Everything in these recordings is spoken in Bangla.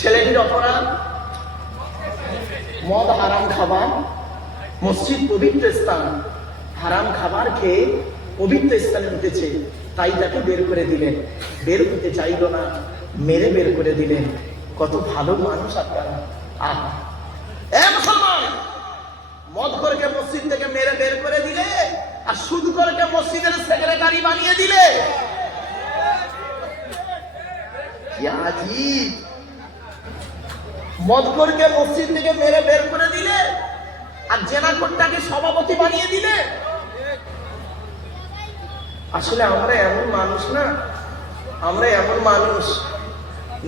ছেলেটির অপরাধ মদ হারাম খাবার, মসজিদ পবিত্র স্থান, হারাম খাবার খেয়ে পবিত্র স্থানে উঠেছে, তাই তাকে বের করে দিলেন। বের হতে চাইল না, মেরে বের করে দিলেন। কত ভালো মানুষ আপনারা। মুসলমান, মদখোরকে মসজিদ থেকে মেরে বের করে দিলে আর সুদখোরকে মসজিদের সেক্রেটারি বানিয়ে দিলে। মদখোরকে মসজিদ থেকে মেরে বের করে দিলে আর জেনাখোরটাকে সভাপতি বানিয়ে দিলে। আসলে আমরা এমন মানুষ না, আমরা এমন মানুষ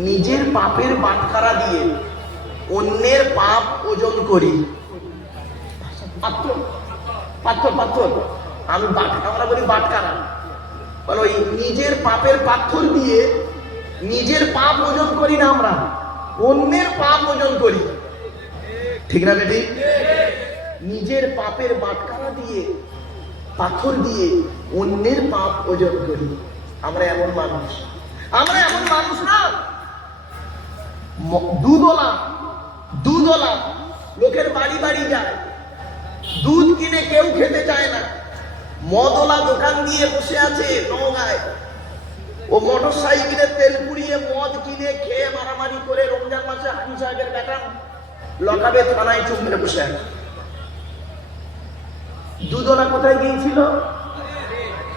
নিজের পাপের বাটখারা দিয়ে অন্যের পাপ ওজন করি। পাথর আমি আমরা বলি বাটখারা, বলো ওই নিজের পাপের পাথর দিয়ে নিজের পাপ ওজন করি না, আমরা অন্যের পাপ ওজন করি। ঠিক না বেটি? নিজের পাপের বাটখারা দিয়ে পাথর দিয়ে অন্যের পাপ ওজন করি। আমরা এমন মানুষ, আমরা এমন মানুষ না। দুধওয়ালা লোকের বাড়ি বাড়ি যায়, দুধ কিনে কেউ খেতে চায় না। মদওয়ালা দোকান দিয়ে বসে আছে নওগাঁয়, ও মোটর সাইকেলে তেল পুড়িয়ে মদ কিনে খেয়ে মারামারি করে রমজান মাসে হাজি সাহেবের বেটা লকাবে থানায় চুপ মেরে বসে আছে। দুধওয়ালা কোথায় গিয়েছিল?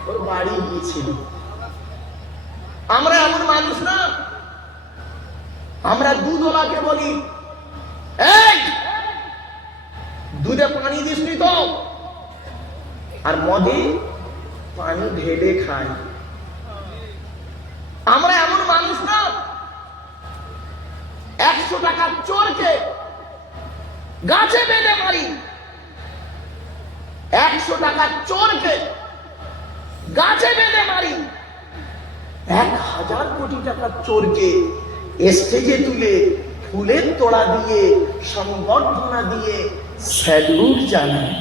ওর বাড়ি গিয়েছিল। আমরা এমন মানুষ না, আমরা দুধওয়ালাকে বলি এই দুধে পানি দিসনি তো, আর মদে পানি ঢেলে খাই। আমরা এমন মানুষ না, 100 টাকার চোরকে গাছে বেঁধে মারি, 100 টাকার চোরকে গাছে বেঁধে মারি, 1000 কোটি টাকার চোরকে স্টেজে তুলে ফুলের তোড়া দিয়ে সংবর্ধনা দিয়ে স্যালুট জানাই।